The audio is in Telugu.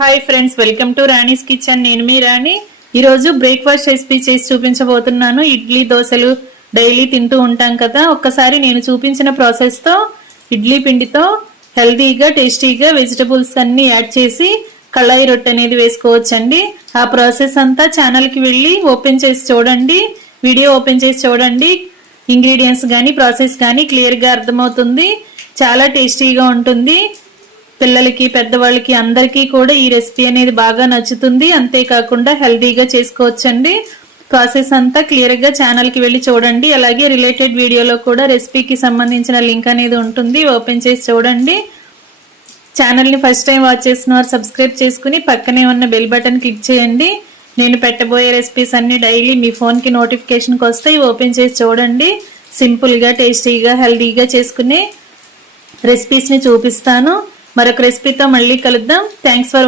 Hi friends, welcome to Rani's kitchen. నేను మీ రాణి. ఈరోజు బ్రేక్ఫాస్ట్ రెసిపీ చేసి చూపించబోతున్నాను. ఇడ్లీ దోశలు డైలీ తింటూ ఉంటాం కదా. ఒక్కసారి నేను చూపించిన ప్రాసెస్తో ఇడ్లీ పిండితో హెల్తీగా టేస్టీగా వెజిటబుల్స్ అన్ని యాడ్ చేసి కళాయి రొట్టె అనేది వేసుకోవచ్చండి. ఆ ప్రాసెస్ అంతా ఛానల్కి వెళ్ళి ఓపెన్ చేసి చూడండి. వీడియో ఓపెన్ చేసి చూడండి. ఇంగ్రీడియంట్స్ కానీ ప్రాసెస్ కానీ క్లియర్గా అర్థమవుతుంది. చాలా టేస్టీగా ఉంటుంది. పిల్లలకి పెద్దవాళ్ళకి అందరికీ కూడా ఈ రెసిపీ అనేది బాగా నచ్చుతుంది. అంతేకాకుండా హెల్తీగా చేసుకోవచ్చండి. ప్రాసెస్ అంతా క్లియర్గా ఛానల్కి వెళ్ళి చూడండి. అలాగే రిలేటెడ్ వీడియోలో కూడా రెసిపీకి సంబంధించిన లింక్ అనేది ఉంటుంది, ఓపెన్ చేసి చూడండి. ఛానల్ని ఫస్ట్ టైం వాచ్ చేసిన వారు సబ్స్క్రైబ్ చేసుకుని పక్కనే ఉన్న బెల్ బటన్ క్లిక్ చేయండి. నేను పెట్టబోయే రెసిపీస్ అన్ని డైలీ మీ ఫోన్కి నోటిఫికేషన్కి వస్తాయి. ఓపెన్ చేసి చూడండి. సింపుల్గా టేస్టీగా హెల్తీగా చేసుకునే రెసిపీస్ని చూపిస్తాను. మరొక రెసిపీతో మళ్ళీ కలుద్దాం. Thanks for